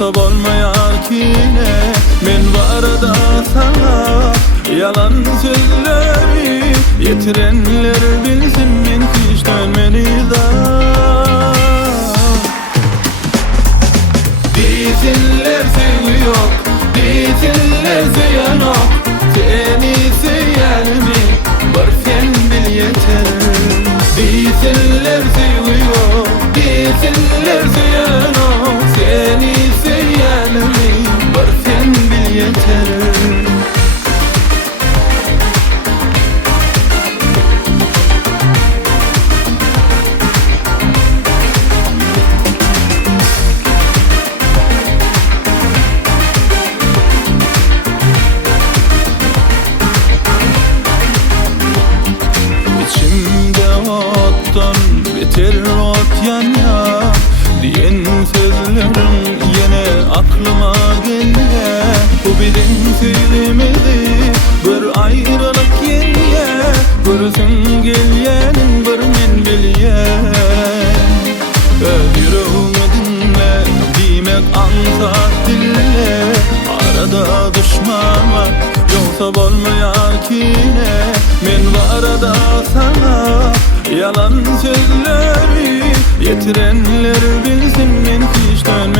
yoksa bolmayar ki ne? Men barada sana yalan sözleri yetirenler bilsin, men hiç dönmeni da. Desinler sevgi yok, desinler ziyan yok, seni seyen mi var sen bil yeter. Desinler sevgi yok, desinler ziyan yok, seni seyen mi var sen bil yeter. Beter ot yana diyen sözlerim yine aklıma geldi. Bu birin söylemedi bir ayrılık yenge, görürsün gelyenin bir men bilyen. Yüreğimi dinle demek ansat dille, arada düşman var yoksa bolmayar ki ne? Men arada sana yalan sözleri yetirenler bilsin, men hiç dönmem.